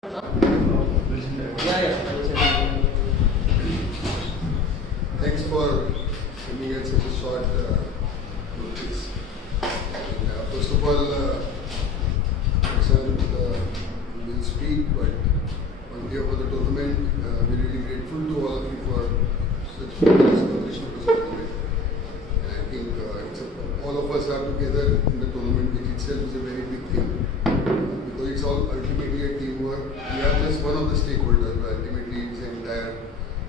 Thanks for coming at such a short notice. First of all, Prashant will speak, but on behalf of the tournament, we're really grateful to all of you for such celebration of the tournament. And I think all of us are together in the tournament, which itself is a very big thing. Because it's all ultimately a teamwork. We are just one of the stakeholders, but ultimately it's an entire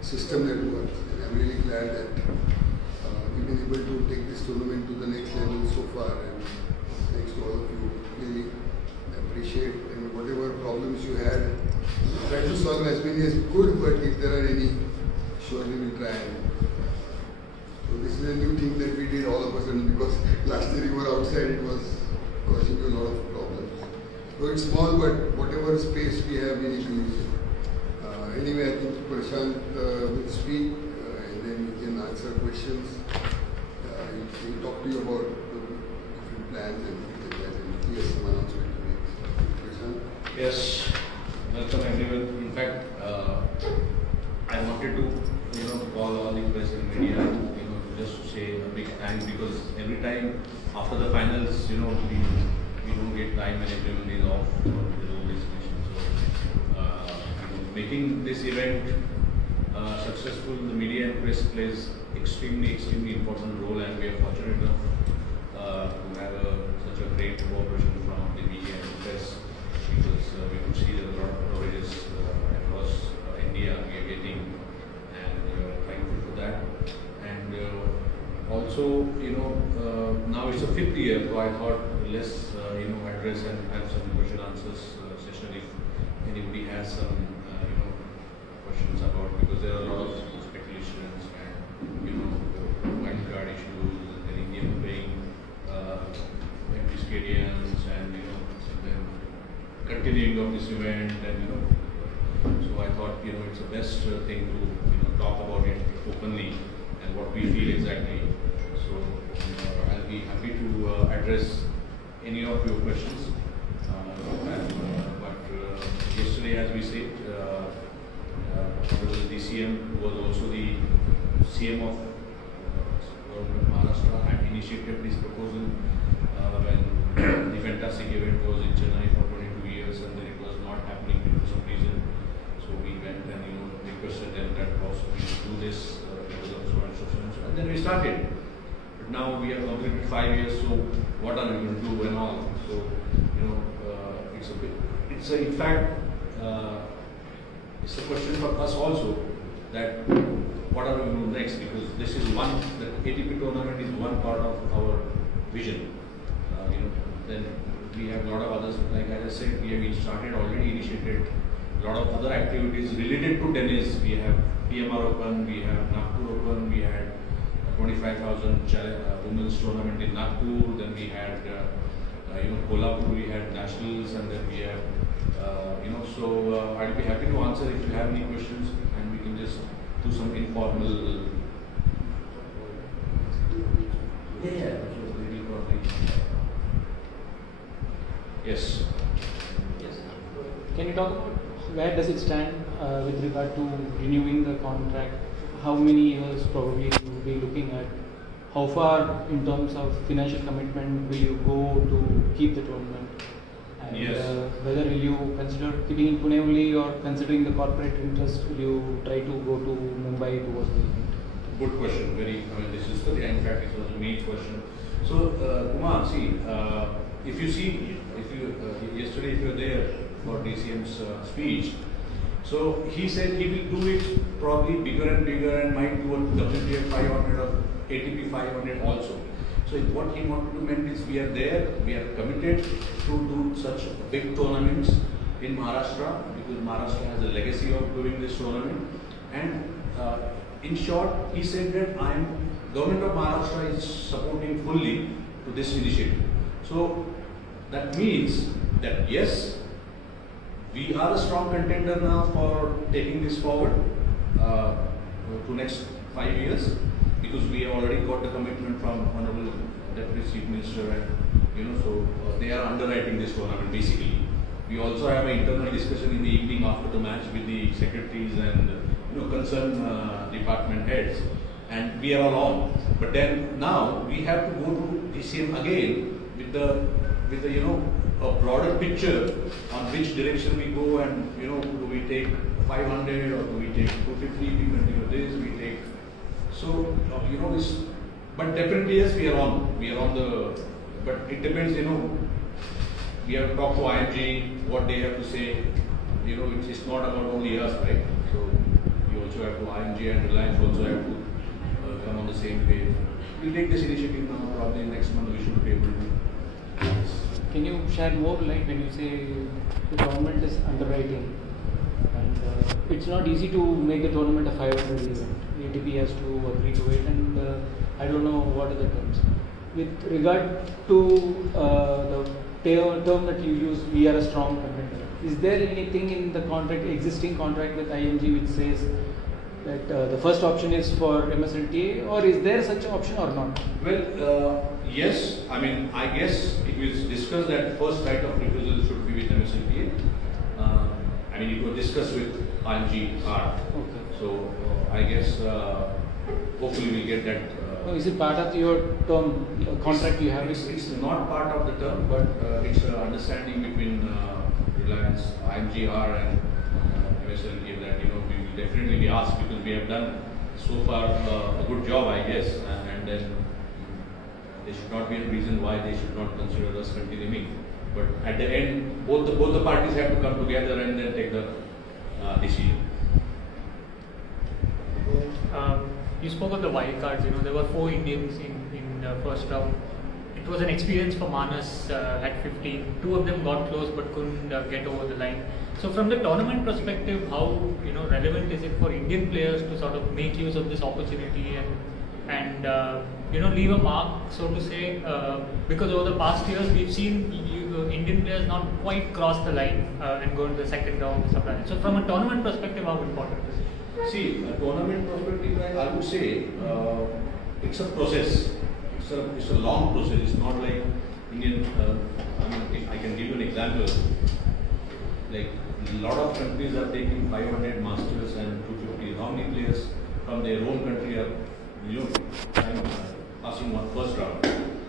system that works. And I'm really glad that we've been able to take this tournament to the next level so far. And thanks to all of you. Really appreciate, and whatever problems you had, try to solve as many as we could, but if there are any, surely we'll try. So this is a new thing that we did all of a sudden, because last year you were outside, it was causing you a lot of problems. So it's small, but whatever space we have, we need to use it. Anyway, I think Prashant will speak, and then we can answer questions. He'll talk to you about the different plans and things like that, and he has some announcement to make. Prashant? Yes, welcome everyone. In fact, I wanted to call all the press and media, just to say a big thanks, because every time after the finals, we don't get time and everyone is off for the destination. So, making this event successful, the media and press plays extremely important role, and we are fortunate enough to have such a great cooperation from the media and press, because we could see there are a lot of coverages across India we are getting, and we are thankful for that. And also, now it's the 5th year, so I thought let's address and have some question answers session if anybody has some questions about, because there are a lot of speculations and wildcard issues, and then Indian playing empty stadiums, and then continuing of this event, and so I thought it's the best thing to talk about it openly and what we feel exactly. So I'll be happy to address any of your questions. But yesterday, as we said, the DCM, who was also the CM of Maharashtra, had initiated this proposal when the fantastic event was in Chennai for 22 years, and then it was not happening due to some reason. So we went and requested them that possibly do this because of so and so, and then we started. But now we have completed 5 years, so what are we going to do and all? So in fact, it's a question for us also, that what are we going to do next, because this is the ATP tournament is one part of our vision. Then we have a lot of others, like as I said, we have already initiated a lot of other activities related to tennis. We have PMR Open, we have Nagpur Open, we had 25,000 women's tournament in Nagpur, then we had Kolhapur, we had nationals, and then we have so I'd be happy to answer if you have any questions, and we can just do some informal. Yes. Can you talk about where does it stand with regard to renewing the contract? How many years probably you will be looking at? How far in terms of financial commitment will you go to keep the tournament? And yes. Whether will you consider keeping in Pune only, or considering the corporate interest, will you try to go to Mumbai towards the event? Good question. This is in fact it was a main question. So Kumar, see, if yesterday if you were there for DCM's speech, so he said he will do it probably bigger and bigger, and might do a WTA 500 or ATP 500 also. So what he wanted to mean is we are there, we are committed to do such big tournaments in Maharashtra, because Maharashtra has a legacy of doing this tournament. And in short, he said that government of Maharashtra is supporting fully to this initiative. So that means that yes, we are a strong contender now for taking this forward to next 5 years, because we have already got the commitment from Honorable Deputy Chief Minister, and so they are underwriting this tournament basically. We also have an internal discussion in the after the match with the secretaries and concerned department heads, and we are all on. But then now we have to go to DCM again with the a broader picture on which direction we go, and do we take 500 or do we take 250? We continue this, we take this. But definitely yes, we are on the. But it depends, we have to talk to IMG, what they have to say. It's not about only us, right? So you also have to IMG and Reliance also have to come on the same page. We'll take this initiative now. Probably next month we should be able to. Can you share more light when you say the government is underwriting, and it's not easy to make the tournament a 500 event. ATP has to agree to it, and I don't know what are the terms. With regard to the term that you use, we are a strong contender. Is there anything in the existing contract with IMG which says that the first option is for MSLTA, or is there such option or not? Well, yes. I guess it was discussed that first right of refusal should be with MSLTA. It was discussed with IMG. Okay. So I guess hopefully we'll get that. Is it part of your term contract you have? It's not part of the term, but it's an understanding between Reliance, IMGR and MSLTA that we will definitely be asked, because we have done so far a good job, I guess, and then there should not be a reason why they should not consider us continuing. But at the end, both the parties have to come together and then take the decision. You spoke of the wild cards. There were 4 Indians in the first round. It was an experience for Manas at 15. 2 of them got close but couldn't get over the line. So from the tournament perspective, how relevant is it for Indian players to sort of make use of this opportunity and leave a mark, so to say, because over the past years we've seen Indian players not quite cross the line and go into the second round or something. So from a tournament perspective, how important is it? See, a tournament perspective, I would say it's a process. It's a long process. It's not like Indian. If I can give you an example. Like a lot of countries are taking 500 masters and 250. How many players from their own country are passing one first round?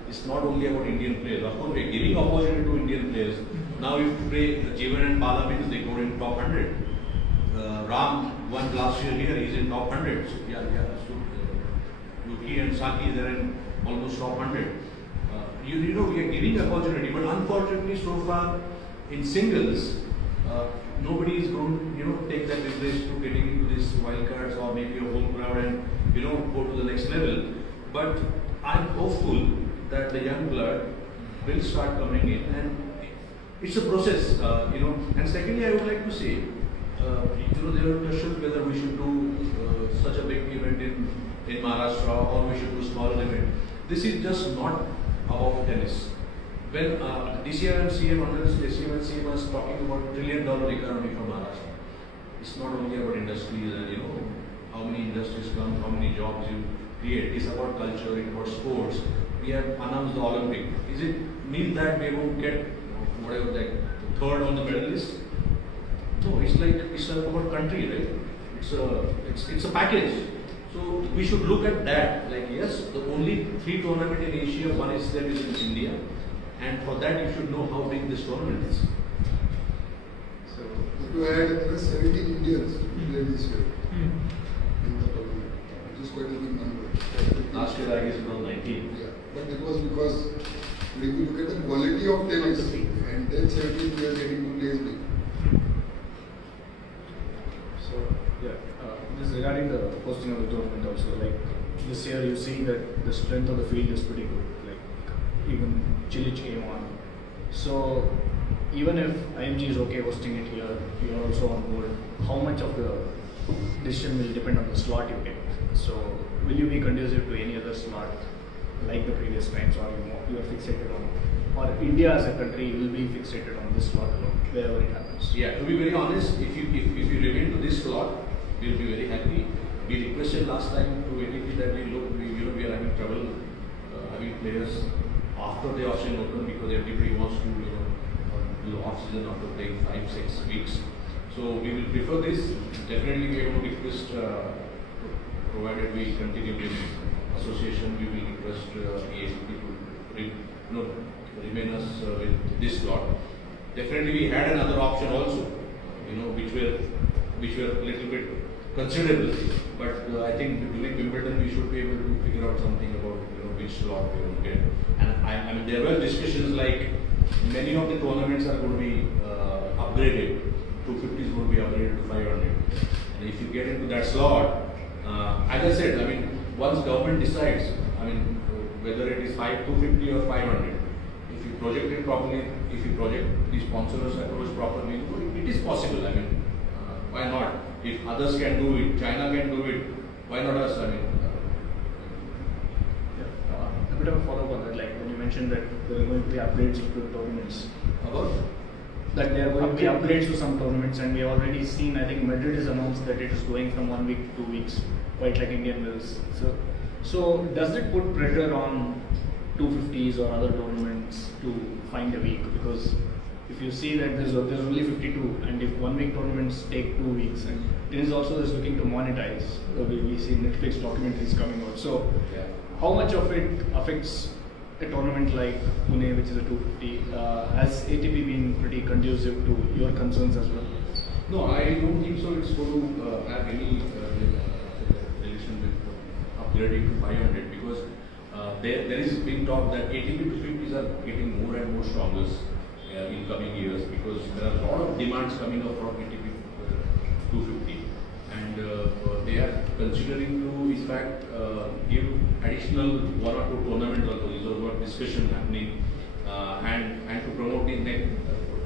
It's not only about Indian players. Of course, we're giving opportunity to Indian players. Now, if today Jeevan and Bala wins, they go in top 100. Ram won last year here, he's in top 100. So, So, Yuki and Saki, they're in almost top 100. We are giving opportunity, but unfortunately, so far in singles, nobody is going to take that risk to getting into this wild cards or maybe a home crowd and go to the next level. But I'm hopeful that the young blood will start coming in, and it's a process, And secondly, I would like to say, there are questions whether we should do such a big event in Maharashtra or we should do smaller event. This is just not about tennis. When DCR and CM was talking about $1 trillion economy for Maharashtra, it's not only about industries and how many industries come, how many jobs you create. It's about culture, it's about sports. We have announced the Olympic. Is it mean that we won't get whatever the third on the medal list? No, it's about country, right? It's a package. So we should look at that. Like yes, the only 3 tournaments in Asia, one is there is in India, and for that you should know how big this tournament is. So to add, there are 17 Indians played this year in the tournament, which is quite a big number. Last year I guess it was 19. Yeah, but it was because when you look at the quality of tennis, and then 17 players getting to play is big. Just regarding the hosting of the tournament also, like this year you see that the strength of the field is pretty good. Like even Chilich came on. So even if IMG is okay hosting it here, you are also on board. How much of the decision will depend on the slot you get? So will you be conducive to any other slot like the previous times, or you are fixated on, or India as a country will be fixated on this slot alone, wherever it happens? Yeah, to be very honest, if you remain to this slot, we'll be very happy. We requested last time to ATP that we are having trouble having players after the Australian Open, because everybody wants to do off season after playing 5-6 weeks. So we will prefer this. Definitely we have to request, provided we continue with association, we will request the ACP to remain us with this slot. Definitely we had another option also, which were a little bit considerable. But I think during Wimbledon we should be able to figure out something about which slot we will get. And I mean there were discussions like many of the tournaments are going to be upgraded. 250 is going to be upgraded to 500. And if you get into that slot, as I said, I mean once government decides, I mean whether it is 250 or 500, if you project it properly, if you project the sponsors approach properly, it is possible. I mean, why not? If others can do it, China can do it, why not us? I mean, A bit of a follow-up on that, like when you mentioned that there are going to be upgrades to the tournaments. about That there are going to be upgrades to some tournaments, and we have already seen, I think Madrid has announced that it is going from 1 week to 2 weeks, quite like Indian Wells. So does it put pressure on 250s or other tournaments to find a week? Because if you see that there's only 52, and if 1 week tournaments take 2 weeks, and tennis also is looking to monetize. We see Netflix documentaries coming out. So yeah. how much of it affects a tournament like Pune, which is a 250? Has ATP been pretty conducive to your concerns as well? No, I don't think so. It's going to have any relation with upgrading to 500 because there is being talk that ATP 250s are getting more and more stronger in coming years because there are a lot of demands coming up from ATP 250 and they are considering to in fact give additional 1 or 2 tournaments also. These are what discussion happening and to promote the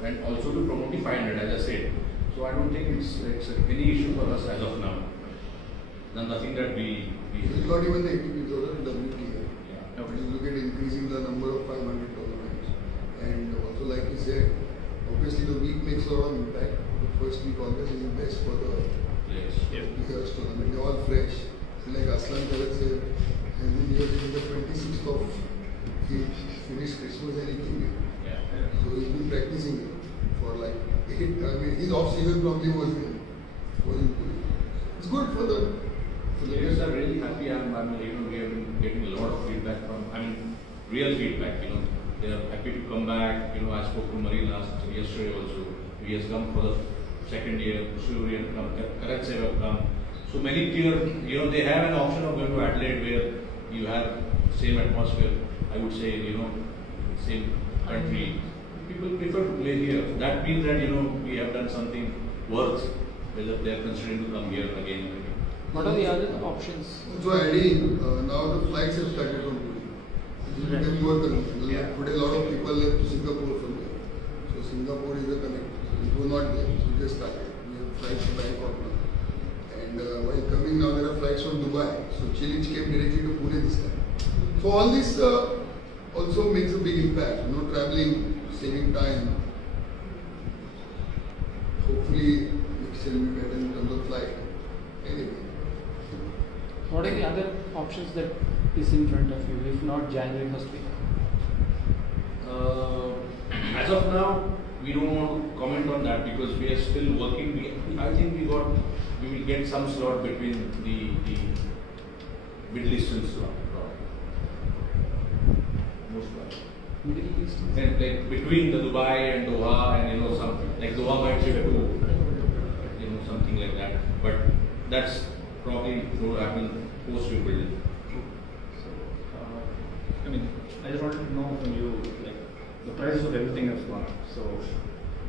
and also to promote the 500 as I said. So I don't think it's any issue for us as of now. Nothing that we It's not even the ATP, it's also the WTA. yeah. Okay. You look at increasing the number of 500 tournaments. And also like you said, obviously the week makes a lot of impact. The first week always is best for the Yes. year's tournament. They're all fresh. So like Aslan Khaled said, has been here since the 26th of, he finished Christmas and he came here. Yeah. So he's been practicing it for like 8, I mean his off season probably was in Pune. It's good for the Players are really happy. We have been getting a lot of feedback from, real feedback. They are happy to come back. I spoke to Marie yesterday also. He has come for the second year. Shuri and come, Karatsev have come. So many tier, they have an option of going to Adelaide where you have same atmosphere. I would say, same country. People prefer to play here. So that means that we have done something worth whether they are considering to come here again and again. What are the other options? So adding, now the flights have started from Pune. It will become more convenient. Yeah. Today a lot of people left to Singapore from there. So Singapore is a connect. So it was not there. So it just started. We have flights to Bangkok now. And while coming now there are flights from Dubai. So Chilich came directly to Pune this time. So all this also makes a big impact. Traveling, saving time. Hopefully next year will be better in terms of flight. Anyway. What are the other options that is in front of you, if not January first week? As of now, we don't want to comment on that because we are still working. I think we will get some slot between the Middle Eastern slot. Most likely. Middle East? And like between the Dubai and Doha and something like Doha might shift to something like that. But that's probably going to happen post Wimbledon. So, I just wanted to know from you, like, the prices of everything have gone up. So,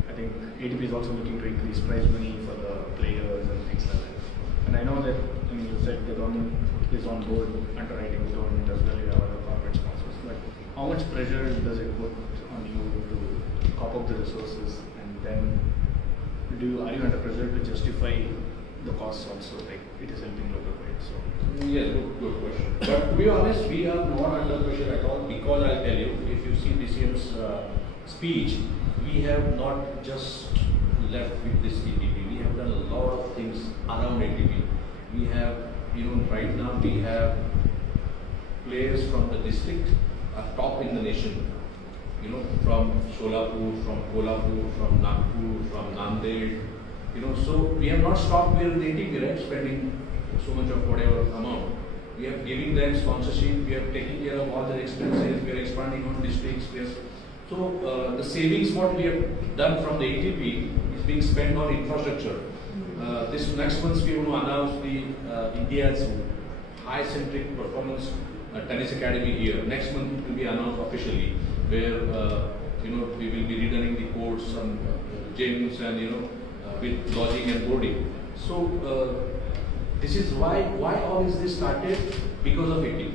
I think ATP is also looking to increase prize money for the players and things like that. And I know that, you said the government is on board underwriting the tournament as well, you have other corporate sponsors. But how much pressure does it put on you to cop up the resources, and then are you under pressure to justify the costs also, like it is helping local players? So Yes, good question. But to be honest, we are not under pressure at all because I'll tell you, if you see DCM's speech, we have not just left with this ATP. We have done a lot of things around ATP. We have, right now we have players from the district are top in the nation. From Solapur, from Kolhapur, from Nagpur, from Nanded, So we have not stopped with the ATP, right? Spending so much of whatever amount. We are giving them sponsorship, we are taking care of all their expenses, we are expanding on districts. So the savings what we have done from the ATP is being spent on infrastructure. This next month we want to announce the India's high-centric performance tennis academy here. Next month it will be announced officially, where we will be redunning the courts, some gyms, and with lodging and boarding. So this is why all is this started, because of ATP.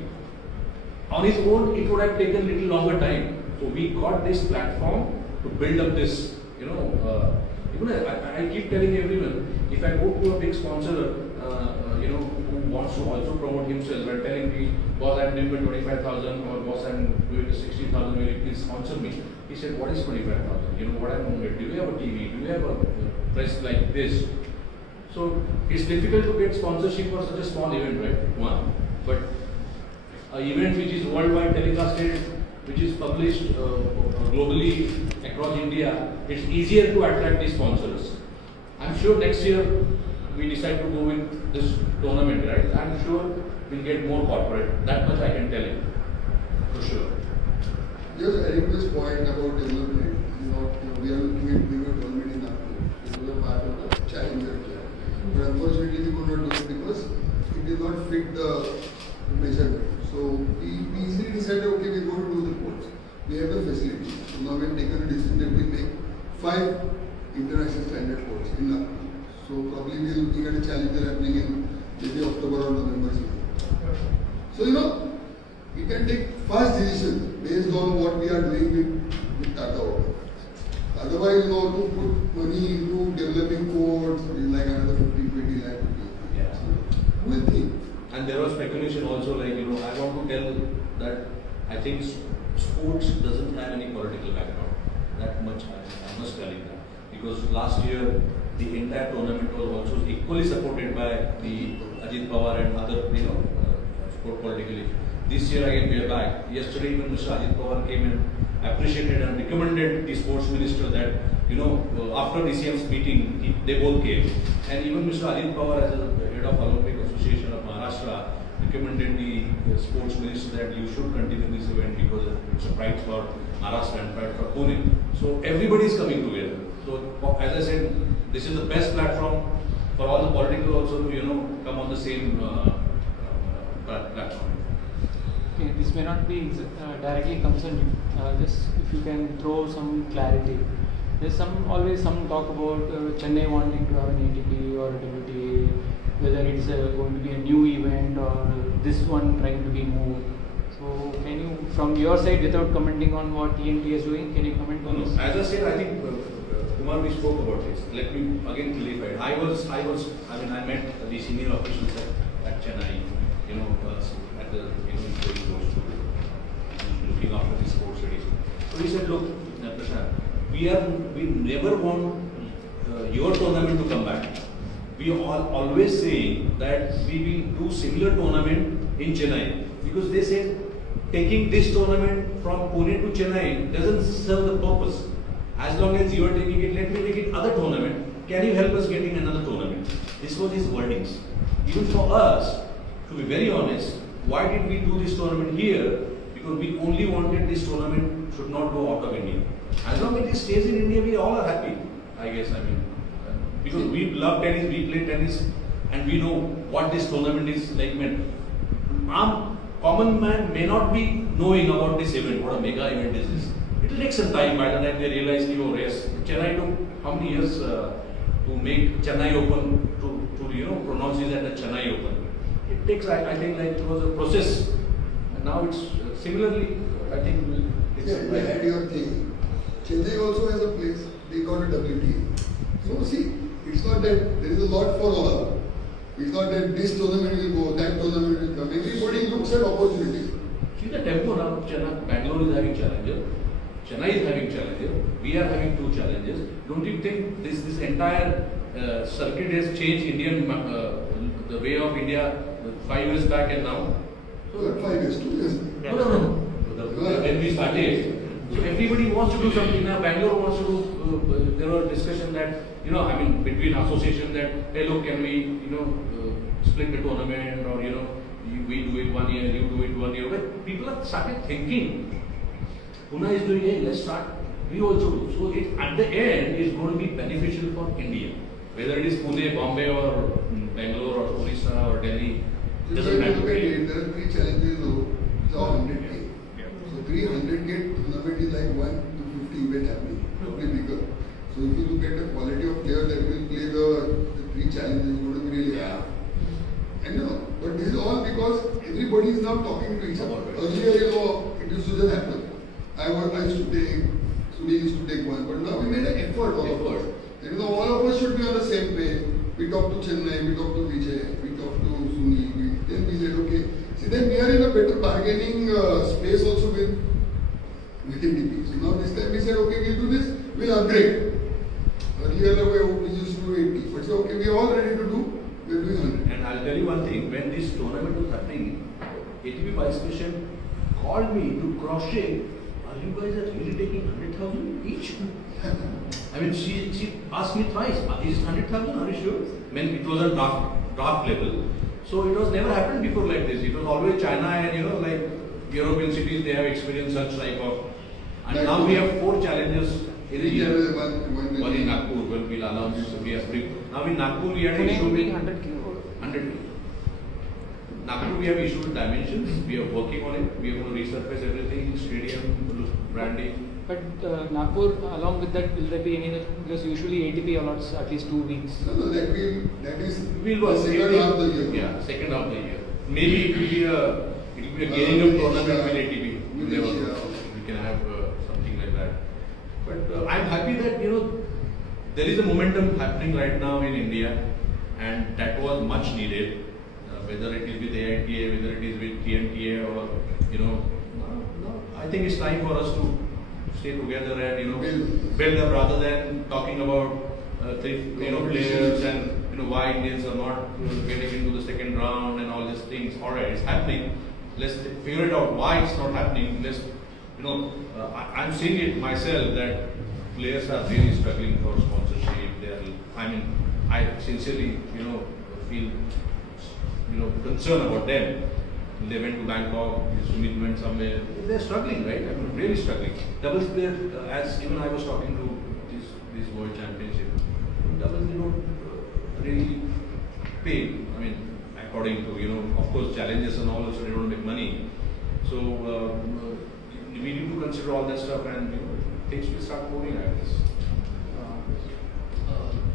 On its own, it would have taken little longer time. So we got this platform to build up this. I keep telling everyone, if I go to a big sponsor, who wants to also promote himself, and telling me, boss, I'm doing for 25,000, or boss, I'm doing the 60,000, will you please sponsor me? He said, what is 25,000? What I'm doing? Do you have a TV? Do you have a press like this? So it's difficult to get sponsorship for such a small event, right? One, but an event which is worldwide telecasted, which is published globally across India, it's easier to attract these sponsors. I'm sure next year we decide to go with this tournament, right? I'm sure we'll get more corporate. That much I can tell you, for sure. Just adding this point about development, we are looking at doing a tournament in Nagpur. It was a part of the challenger club. But unfortunately we could not do it because it did not fit the measurement. So we easily decided, okay, we're going to do the courts. We have the facilities. So now we have taken a decision that we make 5 international standard courts in Nagpur. So probably we are looking at a challenger happening in maybe October or November season. So we can take fast decisions based on what we are doing with Tata Water. Otherwise, to put money into developing courts is like another 15-20 lakh rupees. Yeah. So, who will think? And there was speculation also, like, I want to tell that I think sports doesn't have any political background. That much I must tell you that. Because last year, the entire tournament was also equally supported by the Ajit Pawar and other, sport politically. This year again we are back. Yesterday even Mr. Ajit Pawar came and appreciated and recommended the sports minister that, after DCM's meeting, they both came. And even Mr. Ajit Pawar, as the head of Olympic Association of Maharashtra, recommended the sports minister that you should continue this event because it's a pride for Maharashtra and pride for Pune. So everybody is coming together. So as I said, this is the best platform for all the political also to, come on the same platform. Okay, this may not be directly concerned you. Just if you can throw some clarity. There's always some talk about Chennai wanting to have an ATP or a WTA, whether it's going to be a new event or this one trying to be moved. So can you, from your side, without commenting on what TNT is doing, can you comment on this? As I said, I think Kumar, we spoke about this. Let me again clarify. I met the senior officials at Chennai, at the looking after the sports edition. So he said, look, Prashant, we never want your tournament to come back. We are always saying that we will do similar tournament in Chennai, because they said taking this tournament from Pune to Chennai doesn't serve the purpose. As long as you are taking it, let me take it other tournament. Can you help us getting another tournament? This was his wordings. Even for us, to be very honest, why did we do this tournament here? Because we only wanted this tournament should not go out of India. As long as it stays in India, we all are happy, I guess. Because we love tennis, we play tennis, and we know what this tournament is like. Common man may not be knowing about this event, what a mega event is this. It will take some time. By the time they realize, yes, Chennai took how many years to make Chennai Open, to pronounce it as the Chennai Open. It takes, I think, like it was a process. And now it's similarly, I think it's I had your thing. Chennai also has a place. They call it WTA. So see, it's not that there is a lot for all. It's not that this tournament will go, that tournament will come. Everybody looks at opportunities. See the tempo now. Bangalore is having challenger. Chennai is having challenger. We are having 2 challenges. Don't you think this entire circuit has changed the way of India 5 years back and now? So 5 years, 2 years. No. When we started, so everybody wants to do something. Now Bangalore wants to do. There was discussion that I mean, between association that, hey, look, can we, split the tournament, or, we do it 1 year, you do it 1 year. But people have started thinking, Pune is doing it, let's start, we also do. So it, at the end, is going to be beneficial for India. Whether it is Pune, Bombay, or Bangalore, or Orissa, or Delhi, So doesn't if you matter. look at it, there are 3 challenges of 100K. Yeah. So 300K tournament is like 1 to 50 event happening, probably bigger. So if you look at the quality of players that will play the 3 challenges, it's going to be really high. And but this is all because everybody is now talking to each other. Earlier, it used to just happen. I used to take, Sunil used to take one, but now we made an effort, all of us. And all of us should be on the same page. We talk to Chennai, we talk to Vijay, we talk to Sunil, then we said, okay. See, then we are in a better bargaining space also with ATP. So now this time we said, okay, we'll do this, we'll upgrade. Earlier we used to do 80, but so okay, we are all ready to do, we are doing 100. And I'll tell you one thing, when this tournament was happening, ATP Vice President called me to cross-check, are you guys really taking 100,000 each? I mean, she asked me twice, is it 100,000, are you sure? When it was a draft level. So it was never happened before like this. It was always China and, like European cities, they have experienced such type of. And Like now we have 4 challenges in a year. One in Nagpur, when we'll announce, we have now in Nagpur we had Pune issued will be with 100K or 100. Nagpur we have issued dimensions, we are working on it, we are going to resurface everything, stadium, branding. But Nagpur, along with that, will there be any? Because usually ATP allots at least 2 weeks. No, that is We'll work. the second half of the year. Yeah, second half of the year. Maybe it will be a gaining of tournament with ATP. You never know. We can have something like that. But I'm happy that there is a momentum happening right now in India, and that was much needed. Whether it is with AITA, whether it is with TNTA, or I think it's time for us to stay together and build up, rather than talking about players and why Indians are not getting into the second round and all these things. All right, it's happening. Let's figure it out why it's not happening. Let's I'm seeing it myself that players are really struggling for sponsorship. I sincerely feel concern about them. They went to Bangkok, Sumit went somewhere. They're struggling, right? I mean, really struggling. Doubles player, as even I was talking to this World Championship, doubles really pay. I mean, according to of course challenges and all, so they don't make money. So we need to consider all that stuff, and things will start moving, I guess.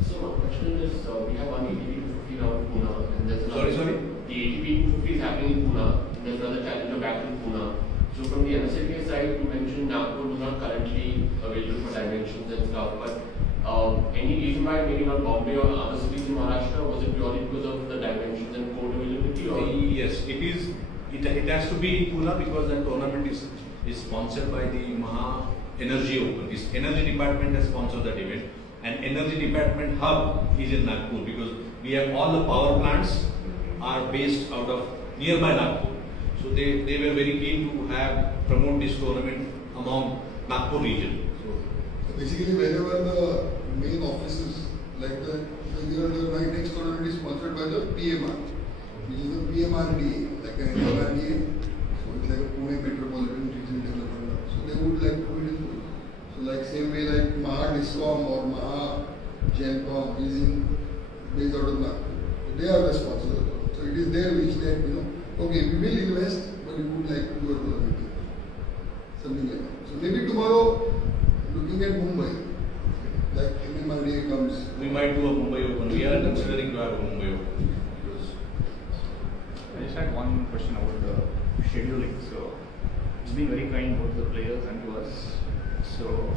So my question is, we have one ATP 250 now in Pune, and there's another. Sorry? The ATP 250 is happening in Pune, and there's another challenger back in Pune. So from the NSLK side, you mentioned Nagpur was not currently available for dimensions and stuff, but any reason why maybe not Bombay or other cities in Maharashtra? Was it purely because of the dimensions and court availability? Or? Yes, it is. It has to be in Pune because that tournament is sponsored by the Maha Energy Open. This energy department has sponsored that event, and energy department hub is in Nagpur because we have all the power plants are based out of nearby Nagpur. So they were very keen to promote this tournament among Nagpur region. So basically, wherever the main offices, like the next tournament is sponsored by the PMR, which is the PMRDA, like an MRDA. So it's like a Pune Metropolitan Region Development. So they would like to do it in Pune. So like same way like Maha Discom or Maha Gencom is based out of Nagpur. They are the sponsors of it. So it is their wish that okay, we will invest, but we would like to do a tournament. Something like that. So maybe tomorrow, looking at Mumbai, like MMRDA comes. We might do a Mumbai Open. We are considering to have a Mumbai Open. I just had one question about the scheduling. So it's been very kind both to the players and to us. So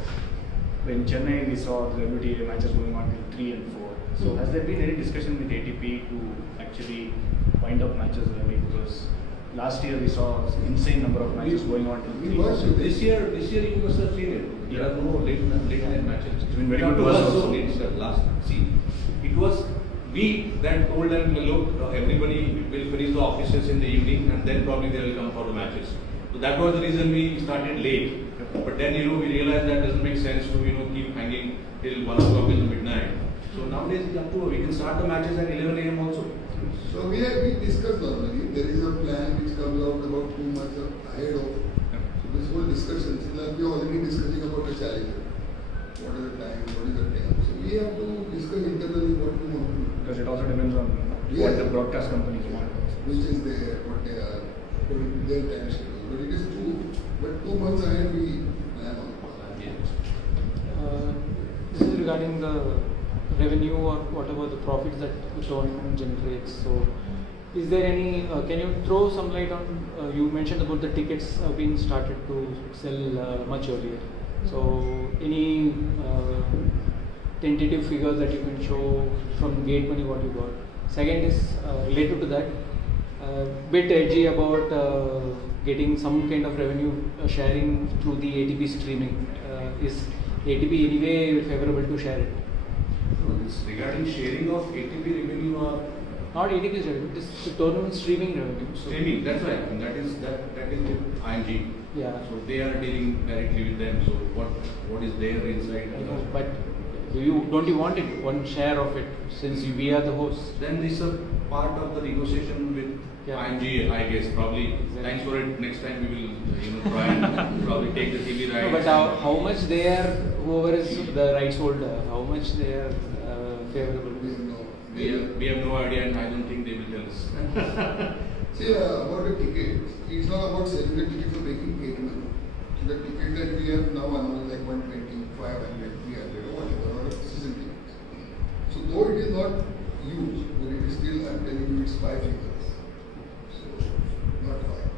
when Chennai we saw the WTA matches going on till 3 and 4. So has there been any discussion with ATP to actually wind up matches early? Because last year we saw an insane number of matches going on till 3. We watched it. This year you must have seen it. There are no late night matches. It's been very good to us also. It was we that told them, look, everybody will finish the offices in the evening and then probably they will come for the matches. So that was the reason we started late. But then we realized that doesn't make sense to keep hanging till 1 o'clock in the midnight. So nowadays it's up to we can start the matches at 11 a.m. also. So we discussed normally. There is a plan which comes out about 2 months ahead of. So this whole discussion, like we are already discussing about the challenger. What is the time? What is the time? So we have to discuss internally what we want to do. Because it also depends on what the broadcast companies want. Which is there, what they are, their time schedule. But it is true. But 2 months ahead we plan on. This is regarding the revenue or whatever the profits that the tournament generates. So, is there any? Can you throw some light on? You mentioned about the tickets being started to sell much earlier. So, any tentative figures that you can show from gate money what you got? Second is related to that. Bit edgy about getting some kind of revenue sharing through the ATP streaming. Is ATP anyway favorable to share it? So this regarding sharing of ATP revenue or Not ATP's revenue, this is the tournament streaming revenue. So streaming, that's right. And that is with IMG. Yeah. So they are dealing directly with them. So what is there inside? I know, but don't you want it, one share of it, since we are the hosts? Then this is a part of the negotiation with IMG, I guess. Probably. Exactly. Thanks for it. Next time we will try and probably take the TV rights. No, but how much they are, whoever is the rights holder, how much they are favorable? We have no idea, and I don't think they will tell us. See, about the tickets, it's not about selling the tickets or making gate money. So the ticket that we have now announced like 120, 500, 300 or whatever, or season tickets. So though it is not huge, but it is still, I'm telling you, it's 5 figures. So, not 5.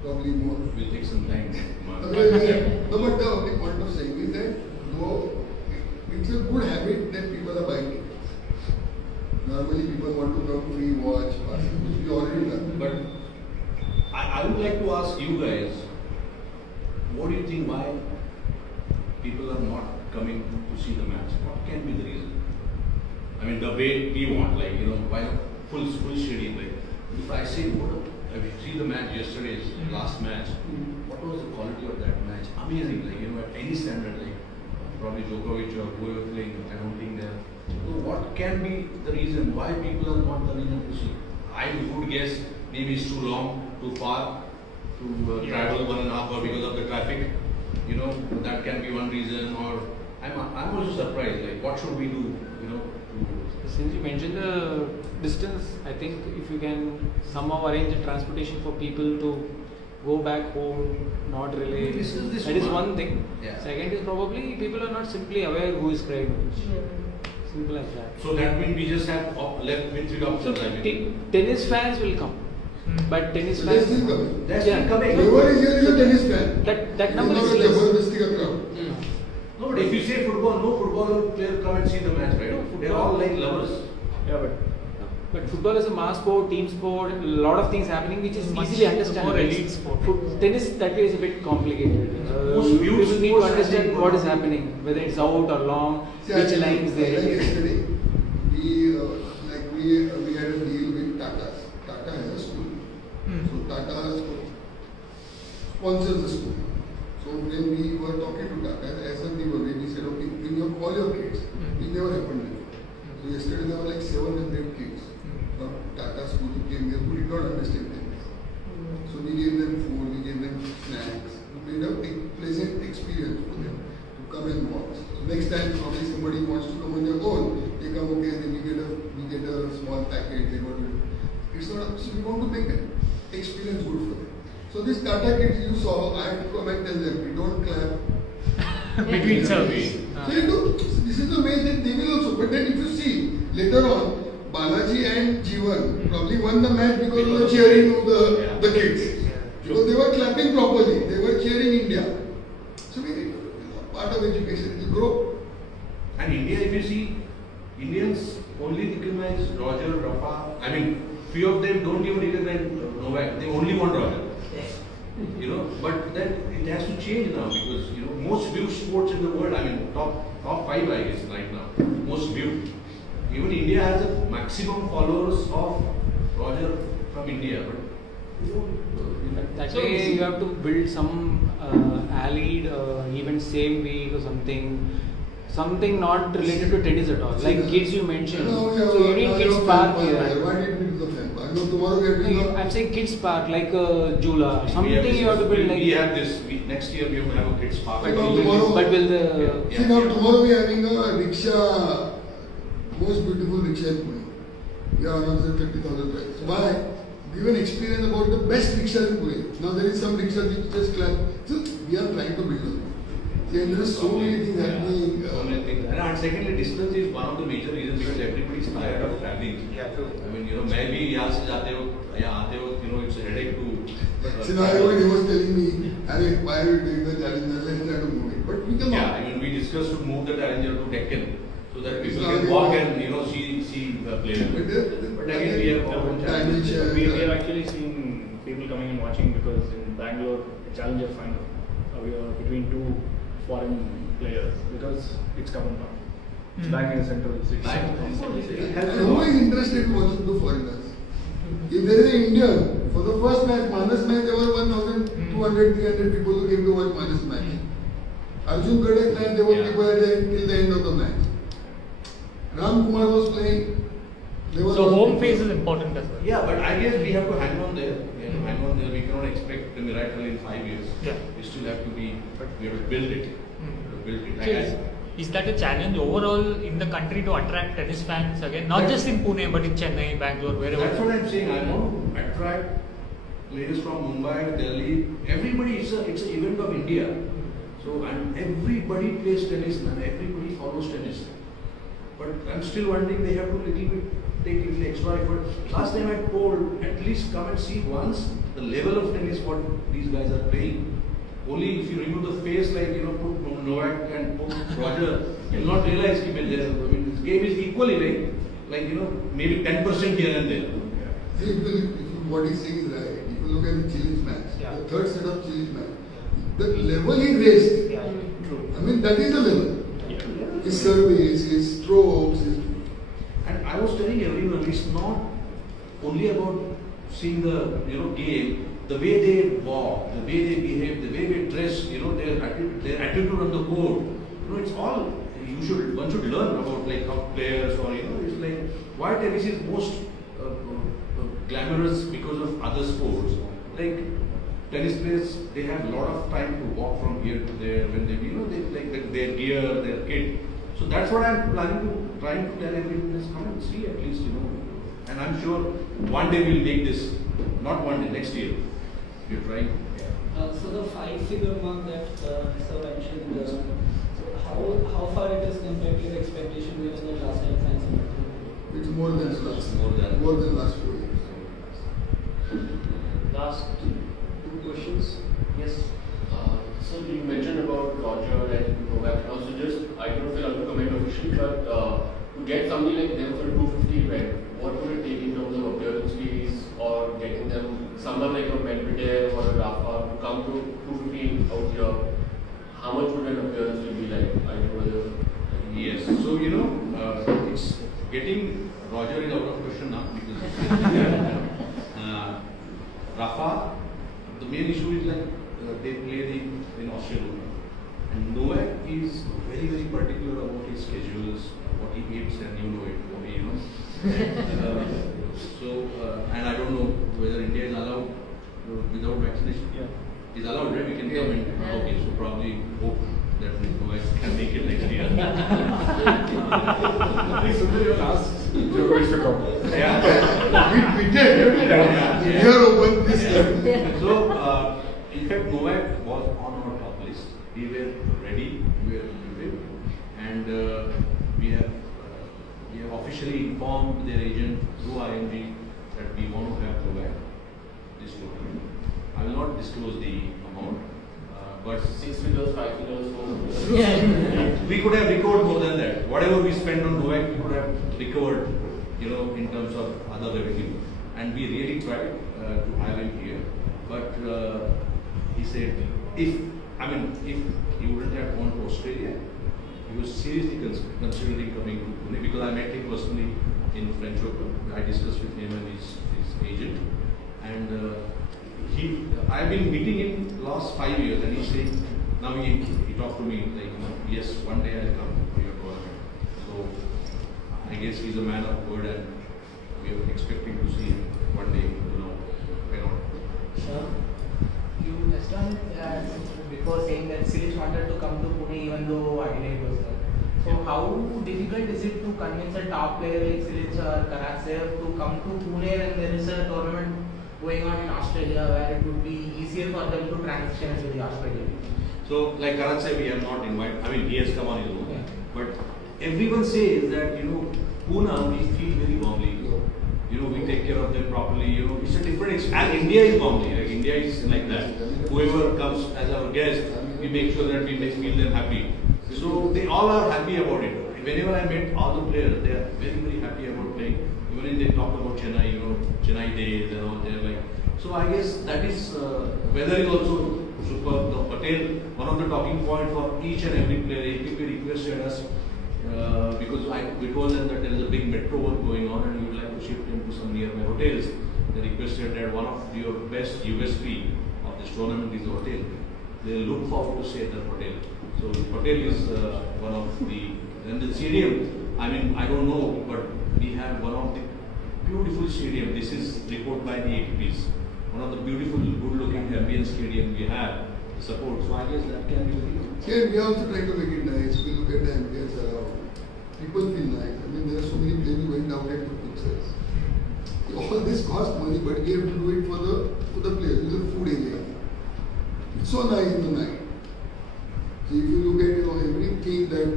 Probably more. We'll take some time. No, but the only point of saying is that though it's a good habit that people are buying tickets. Normally people want to come free watch, we already done. But I would like to ask you guys, what do you think why people are not coming to see the match? What can be the reason? I mean, the way we want, like, why full schedule, like, if I say, I mean, see the match yesterday's last match, what was the quality of that match? Amazing, like, at any standard, like, probably Djokovic or whoever playing, I don't think they're. So what can be the reason why people are not coming to see? I would guess maybe it's too long, too far to travel 1.5 hours because of the traffic. That can be one reason. Or I'm also surprised. Like, what should we do? Since you mentioned the distance, I think if you can somehow arrange the transportation for people to go back home, not relay. This That is one thing. Yeah. Second is probably people are not simply aware who is crying. Simple as that. So that means we just have left with 3 options. I mean. Tennis fans will come, but tennis So they're fans. still coming. They're still coming. Whoever is here is a tennis fan. That number It's is not a less. Jabardasti crowd. No, but if you say football, no football player come and see the match, right? No, They're all like lovers. Yeah, But football is a mass sport, team sport, a lot of things happening which is Much easily understandable. more elite sport. Tennis that way is a bit complicated. Most viewed People need to sports understand have been what is good. happening, whether it's out or long, See, which I- line is there. Like yesterday, we had a deal with Tata's. Tata has a school. So Tata sponsors the school. So when we were talking to Tata, as a giveaway, we said, okay, bring all your kids. It never happened before. So yesterday there were like 700 kids from Tata school who came here who did not understand tennis. So we gave them food, we gave them snacks. We made a pleasant experience for them to come and watch. So next time probably somebody wants to come on their own, they come, okay, then we get a small package, they got it. It's not so we want to make the experience good for them. So this Tata kids you saw, I have to come and tell them, we don't clap Between serves. So this is the way that they will also. But then if you see later on, Balaji and Jeevan probably won the match because of the cheering of the kids. Because they were clapping properly, they were cheering India. So part of education is grow. And India, if you see, Indians only recognize Roger, Rafa. I mean, few of them don't even recognize Novak. They only want Roger. But then it has to change now because most viewed sports in the world. I mean, top 5, I guess, right now. Most viewed. Even India has a maximum followers of Roger from India, but That So way you have to build some allied event same week or something. something not related to tennis at all. Like kids you mentioned. No, yeah, So you need kids park here. Why did we do the fan park? No, tomorrow we are doing No, I'm saying kids park, like a Jula, something you have to build like. We have this. Next year we have a kids park. But No, will, tomorrow- but will the See now tomorrow we are having a rickshaw, most beautiful rickshaw in Pune. We are announcing 30,000 price. Why? Give an experience about the best rickshaw in Pune. Now there is some rickshaw which just clap. So we are trying to build them. See, and there is so many things happening. So many things. And secondly, distance is one of the major reasons because everybody is tired of traveling. Yeah, true. I mean, मैं भी यहाँ से जाते हो, यहाँ आते हो, it's a headache to. See now everybody was telling me, "Arey, why are you doing the challenger? Let's try to move it." But we cannot. Yeah, I mean, we discussed to move the Challenger to Deccan so that people It's can not walk even- and see the players. But again, we have our own challenges. dimension. We have actually seen people coming and watching because in Bangalore, Challenger final, we are between two foreign players because it's common now. It's back in the central city. And who is interested in watching the foreigners? If there is an Indian, for the first match, Manas match, there were 1,200, 300 people who came to watch Manas match. Arjun Kadek match, there were Yeah. people there till the end of the match. Ram Kumar was playing. There were So those home people. phase is important as well. Yeah, but I guess we have to hang on there. We have to hang on there. We cannot expect the miracle in 5 years. Yeah. We still have to be, we have to build it. We have to build it. So is that a challenge overall in the country to attract tennis fans again? Not just in Pune, but in Chennai, Bangalore, wherever. That's what I'm saying. I want to attract players from Mumbai, Delhi. Everybody, it's an event of India. So, and everybody plays tennis and everybody follows tennis. But I'm still wondering they have to little bit take a little extra effort. Last time I told, at least come and see once the level of tennis what these guys are playing. Only if you remove the face, like put Novak and put Roger, you'll not realize that this game is equally like maybe 10% here and there. See, what he's saying is right. If you look at the Chile's match, Yeah. the third set of Chile's match, the level he raised, Yeah, true. I mean, that is the level. Yeah. His service, his strokes, his And I was telling everyone, it's not only about seeing the game, the way they walk, the way they behave, the way they dress, their attitude on the court. It's all one should learn about like how players or it's like why tennis is most glamorous because of other sports. Like tennis players, they have a lot of time to walk from here to there when they they like their gear, their kit. So that's what I'm trying to tell everyone is come and see at least, And I'm sure one day we'll make this, not one day, next year. We're trying. So the 5-figure mark that Sir mentioned, so how far it is compared to your expectation given that last time fans were it's more than More than- last 4 years. Last two questions. Yes. So you mentioned about Roger and Novak and also just, I don't know if you'll have to comment officially, but to get somebody like them for a 250 event, what would it take in terms of appearance fees or getting them, someone like a Medvedev or a Rafa to come to 250 out here? How much would an appearance will be like? I don't know whether. Yes. So it's getting Roger is out of question now because Rafa, the main issue is like they play in Australia, and Novak is very very particular about his schedules, what he eats, and and I don't know whether India is allowed without vaccination. Yeah. Is allowed, right? We can come in. Okay, so probably hope that Novak can make it next year. Djokovic to come. Yeah. We did. Yeah. We are open this time. So, in fact, Novak was on our top list. We were ready, we were prepared, and we have officially informed their agent through IMG that we want to have Novak this tournament. I will not disclose the amount, but 6 figures, 5 figures, 4 figures. we could have recovered more than that. Whatever we spent on Novak, we could have recovered, in terms of other revenue. And we really tried to have him here. But he said, if he wouldn't have gone to Australia, he was seriously considering coming to Pune because I met him personally in French Open. I discussed with him and his agent. And I've been meeting him last 5 years, and he said, now he talked to me like, yes, one day I'll come to your I guess he's a man of word, and we are expecting to see him one day. Why not? Sir, you touched on it before saying that Silic wanted to come to Pune even though Adelaide was there. So how difficult is it to convince a top player like Silic or Karatsev to come to Pune when there is a tournament going on in Australia where it would be easier for them to transition to the Australia? So, like Karan said, we have not invited. I mean, he has come on his own. Yeah. But everyone says that Pune we feel very warmly. We take care of them properly. It's a different. And India is warmly. Like India is like that. Whoever comes as our guest, we make sure that we feel them happy. So they all are happy about it. Whenever I met all the players, they are very, very happy about playing. Even when they talk about Chennai, Chennai days and all, they're like. So I guess that is weather is also superb. The Patel, one of the talking points for each and every player. APP requested us because we told them that there is a big metro work going on and we would like to shift them to some nearby hotels. They requested that one of your best USP of this tournament is the hotel. They look forward to stay at the hotel. So hotel is one of the stadium. I mean, I don't know, but we have one of the beautiful stadium. This is report by the APPs. One of the beautiful, good-looking ambience stadium we have support. So I guess that can be. Yeah, we are also trying to make it nice. We look at the ambience around. People feel nice. I mean, there are so many players who went down at the pictures. All this costs money, but we have to do it for the players. With the food area. It's so nice in the night. So if you look at everything that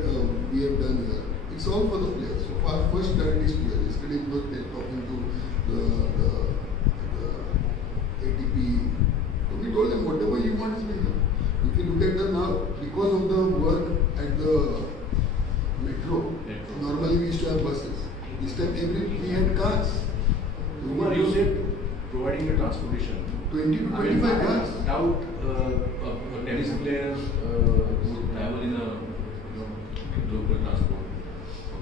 we have done here, it's all for the players. So our first priority is players. Yesterday we were talking to the ATP. So we told them whatever you want is being done. If you look at the now, because of the work at the metro, normally we used to have buses. This time we had cars. Kumar, you said providing the transportation. 20 to 25 cars. I doubt a tennis player would travel in a local transport.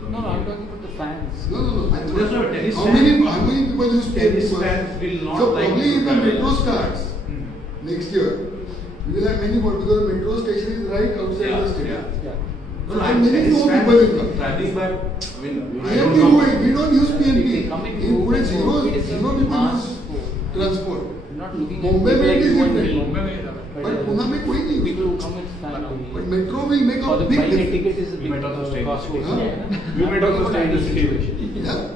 No, I'm talking about the fans. No. There's no tennis How stand. many people use Tennis bus? fans will not So like probably to if the travel. metro starts next year, we will have many more because the metro station is right outside the stadium. Yeah. So many more people will come. Traveling by, I mean, I PMP, don't know. we don't use If they PMP. come in In group, Pune, zero it is a people mass use sport. transport. We're not looking Mumbai at में it is people like different. Mumbai में ज़्यादा। But Pune में कोई नहीं people use. who come with family. But metro will make Or a the big buying a difference. ticket is a We big might also stay in cost. the city. We might also stay in the city. Yeah.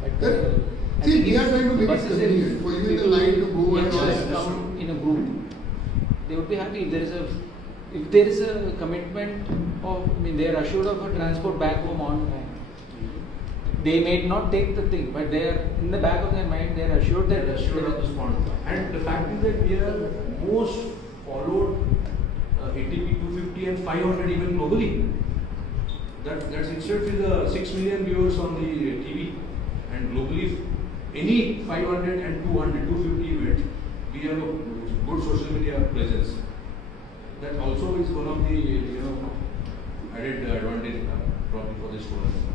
But, Correct. I See, think we if are trying to make it buses convenient for you in the people night to go and all just that. come in a group, they would be happy if there is a commitment of, I mean, they are assured of a transport back home on time. They may not take the thing, but they are in the back of their mind. They are assured that They're assured of this point. And the fact is that we are most followed ATP 250 and 500 even globally. That's itself is 6 million viewers on the TV. And globally, any 500 and 200, 250 event, we have a good social media presence. That also is one of the added advantage probably for this tournament.